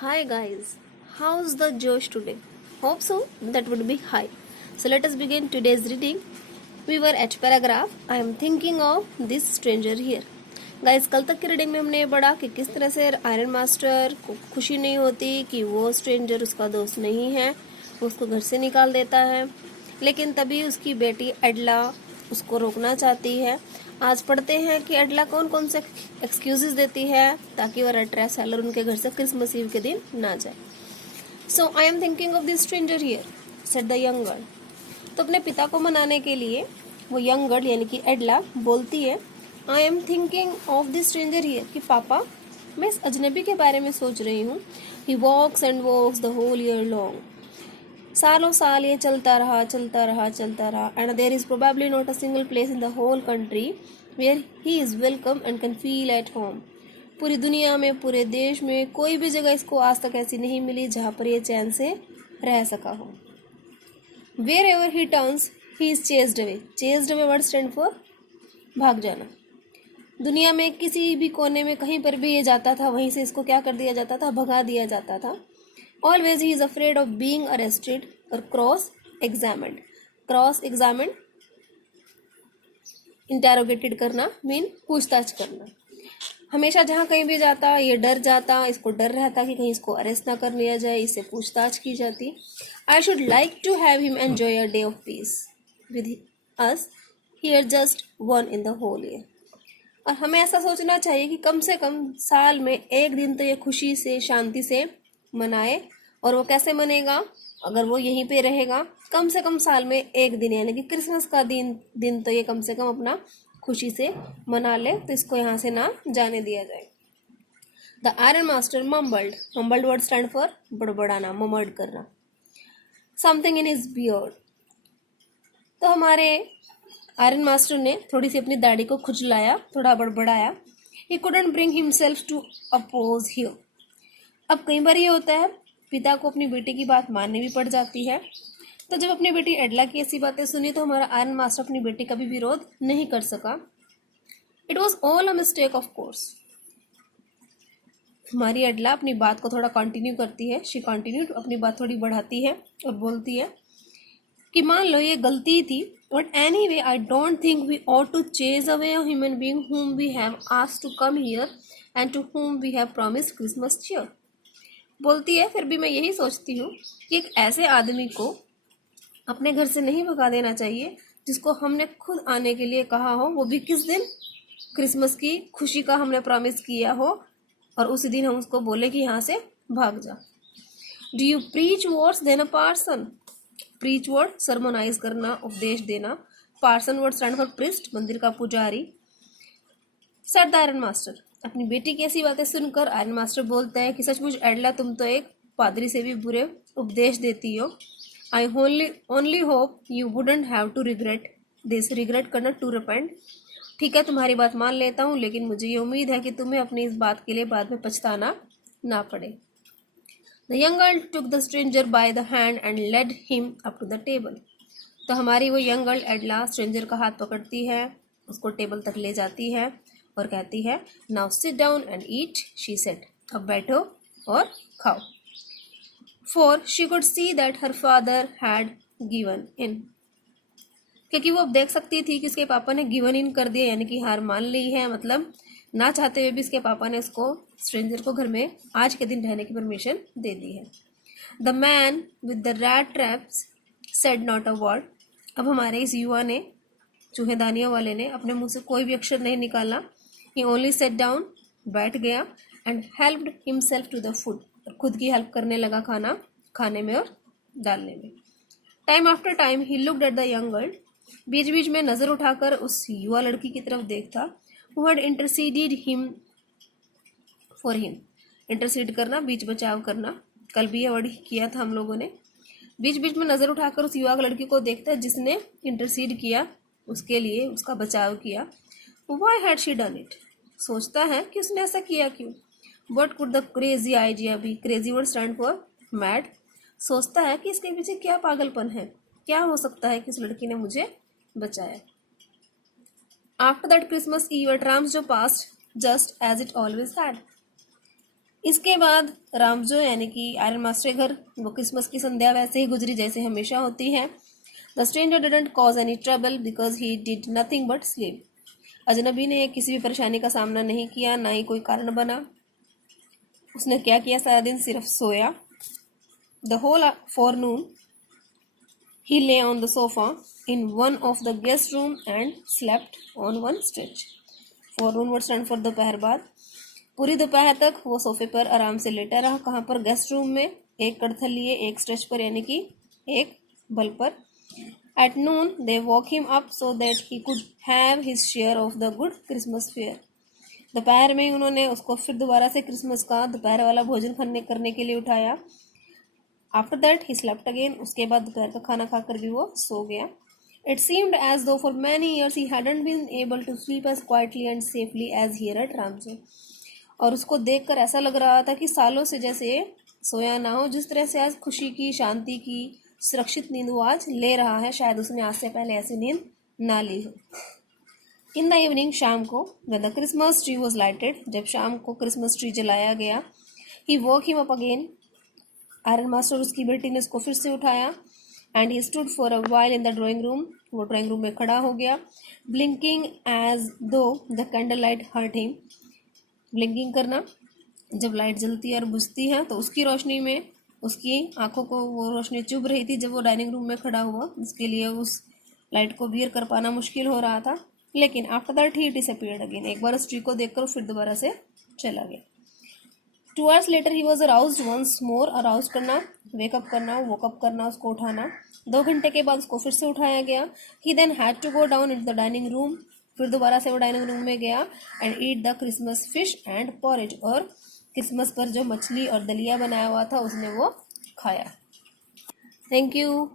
Hi guys, how's the Josh today? Hope so, that would be high. So let us begin today's reading. We were at paragraph I am thinking of this stranger here. Guys कल तक की reading में हमने पढ़ा कि किस तरह से आयरन मास्टर को खुशी नहीं होती कि वो स्ट्रेंजर उसका दोस्त नहीं है, वो उसको घर से निकाल देता है, लेकिन तभी उसकी बेटी एडला उसको रोकना चाहती है। आज पढ़ते हैं कि एडला कौन कौन से एक्सक्यूजेस देती है ताकि वो रेड ड्रेस सेलर उनके घर से क्रिसमस ईव के दिन ना जाए। So I am thinking of this stranger here, said the young girl. तो अपने पिता को मनाने के लिए वो यंग गर्ल यानी कि एडला बोलती है, आई am thinking of this stranger here, कि पापा मैं इस अजनबी के बारे में सोच रही हूँ। He walks and walks the whole year long, सालों साल ये चलता रहा and there is probably not a single place in the whole country where he is welcome and can feel at home. पूरी दुनिया में, पूरे देश में कोई भी जगह इसको आज तक ऐसी नहीं मिली जहाँ पर ये चैन से रह सका हो। Wherever he turns he is chased away. Chased away word stand for भाग जाना। दुनिया में किसी भी कोने में कहीं पर भी ये जाता था, वहीं से इसको क्या कर दिया जाता था, भगा दिया जाता था। Always he is afraid of being arrested or cross-examined. Cross-examined, interrogated करना मीन पूछताछ करना। हमेशा जहाँ कहीं भी जाता ये डर जाता, इसको डर रहता कि कहीं इसको अरेस्ट ना कर लिया जाए, इससे पूछताछ की जाती। I should like to have him enjoy a day of peace with us here, just one in the whole year. और हमें ऐसा सोचना चाहिए कि कम से कम साल में एक दिन तो ये खुशी से, शांति से मनाए। और वो कैसे मनेगा? अगर वो यहीं पे रहेगा कम से कम साल में एक दिन, यानी कि क्रिसमस का दिन तो ये कम से कम अपना खुशी से मना ले, तो इसको यहाँ से ना जाने दिया जाए। The iron master mumbled word stand for बड़बड़ाना, ममर्ड करना। Something in his beard. तो हमारे आयरन मास्टर ने थोड़ी सी अपनी दाढ़ी को खुजलाया, थोड़ा बड़बड़ाया। He couldn't bring himself to oppose here. अब कई बार ये होता है पिता को अपनी बेटी की बात माननी भी पड़ जाती है। तो जब अपनी बेटी एडला की ऐसी बातें सुनी तो हमारा आयरन मास्टर अपनी बेटी का भी विरोध नहीं कर सका। It was all a mistake of course. हमारी एडला अपनी बात को थोड़ा कंटिन्यू करती है। शी कंटिन्यूड, अपनी बात थोड़ी बढ़ाती है और बोलती है कि मान लो ये गलती थी, but anyway I don't think we ought to chase away a human being whom we have asked to come here and to whom we have promised Christmas cheer। बोलती है फिर भी मैं यही सोचती हूँ कि एक ऐसे आदमी को अपने घर से नहीं भगा देना चाहिए जिसको हमने खुद आने के लिए कहा हो, वो भी किस दिन? क्रिसमस की खुशी का हमने प्रॉमिस किया हो, और उसी दिन हम उसको बोले कि यहाँ से भाग जा। Do you preach words then a parson. Preach word sermonize करना, उपदेश देना। Parson word stand for priest, मंदिर का पुजारी। Said the iron master. अपनी बेटी की ऐसी बातें सुनकर आयरन मास्टर बोलता है कि सचमुच एडला तुम तो एक पादरी से भी बुरे उपदेश देती हो। I only hope you wouldn't have to regret this. Regret करना, टू रिपेंट। ठीक है, तुम्हारी बात मान लेता हूँ, लेकिन मुझे ये उम्मीद है कि तुम्हें अपनी इस बात के लिए बाद में पछताना ना पड़े। The young girl took the stranger by the hand and led him up to the table. तो हमारी वो यंग गर्ल एडला स्ट्रेंजर का हाथ पकड़ती है, उसको टेबल तक ले जाती है और कहती है, now sit down and eat, she said. अब बैठो और खाओ। For she could see that her father had given in. क्योंकि वो अब देख सकती थी कि उसके पापा ने गिवन इन कर दिया, यानी कि हार मान ली है। मतलब ना चाहते हुए भी इसके पापा ने उसको, स्ट्रेंजर को, घर में आज के दिन रहने की परमिशन दे दी है। The man with the rat traps said not a word. अब हमारे इस युवा ने, चूहेदानियों वाले ने, अपने मुंह से कोई भी अक्षर नहीं निकाला। He only sat down, बैठ गया, and helped himself to the food। खुद की हेल्प करने लगा खाना खाने में और डालने में। Time after time he looked at the young girl. बीच बीच में नजर उठाकर उस युवा लड़की की तरफ देखता। Who had interceded him for him। Intercede करना, बीच बचाव करना। कल भी ये वर्ड किया था हम लोगों ने। बीच बीच में नजर उठाकर उस युवा लड़की को देखता है जिसने इंटरसीड किया उसके लिए, उसका बचाव किया। Why had she done it? सोचता है कि उसने ऐसा किया क्यों। What could the crazy idea be? Crazy word stand for mad। सोचता है कि इसके पीछे क्या पागलपन है, क्या हो सकता है कि इस लड़की ने मुझे बचाया। After that Christmas Eve, tramps जो passed just as it always had। इसके बाद रामजो यानी कि आयरन मास्टर के घर वो क्रिसमस की संध्या वैसे ही गुजरी जैसे हमेशा होती है। The stranger didn't cause any trouble because he did nothing but sleep. अजनबी ने किसी भी परेशानी का सामना नहीं किया, ना ही कोई कारण बना। उसने क्या किया, सारा दिन सिर्फ सोया। The whole forenoon he lay on the sofa in one of the guest room and slept on one stretch. Forenoon would stand for दोपहर बाद। पूरी दोपहर तक वो सोफे पर आराम से लेटा रहा। कहाँ पर? गेस्ट रूम में, एक कड़थल लिए, एक स्ट्रेच पर यानी कि एक बल पर। At noon they woke him up so that he could have his share of the good Christmas fare. दोपहर में उन्होंने उसको फिर दोबारा से क्रिसमस का दोपहर वाला भोजन करने के लिए उठाया। After that he slept again. उसके बाद दोपहर का खाना खाकर भी वो सो गया। It seemed as though for many years he hadn't been able to sleep as quietly and safely as here at Ramsjo. और उसको देखकर ऐसा लग रहा था कि सालों से जैसे सोया ना हो, जिस तरह से आज खुशी की, शांति की, सुरक्षित नींद वो आज ले रहा है, शायद उसने आज से पहले ऐसी नींद ना ली हो। इन द इवनिंग, शाम को, when the Christmas tree was lighted, जब शाम को क्रिसमस ट्री जलाया गया, he woke him up again. Iron master, उसकी बेटी ने उसको फिर से उठाया। And he stood for a while in the drawing room. वो ड्राइंग रूम में खड़ा हो गया। Blinking as though the candle light hurt him. Blinking करना, जब लाइट जलती है और बुझती है तो उसकी रोशनी में उसकी आंखों को वो रोशनी चुभ रही थी जब वो डाइनिंग रूम में खड़ा हुआ। इसके लिए उस लाइट को बियर कर पाना मुश्किल हो रहा था। लेकिन after that he disappeared again. एक बार उस ट्री को देखकर फिर दोबारा से चला गया। 2 hours later he was aroused once more। aroused करना, वेकअप करना, वोकअप करना, उसको उठाना। 2 घंटे के बाद उसको फिर से उठाया गया। he then had to go down into the dining room। फिर दोबारा से वो डाइनिंग रूम में गया। and eat the Christmas fish and porridge। और क्रिसमस पर जो मछली और दलिया बनाया हुआ था उसने वो खाया। Thank you.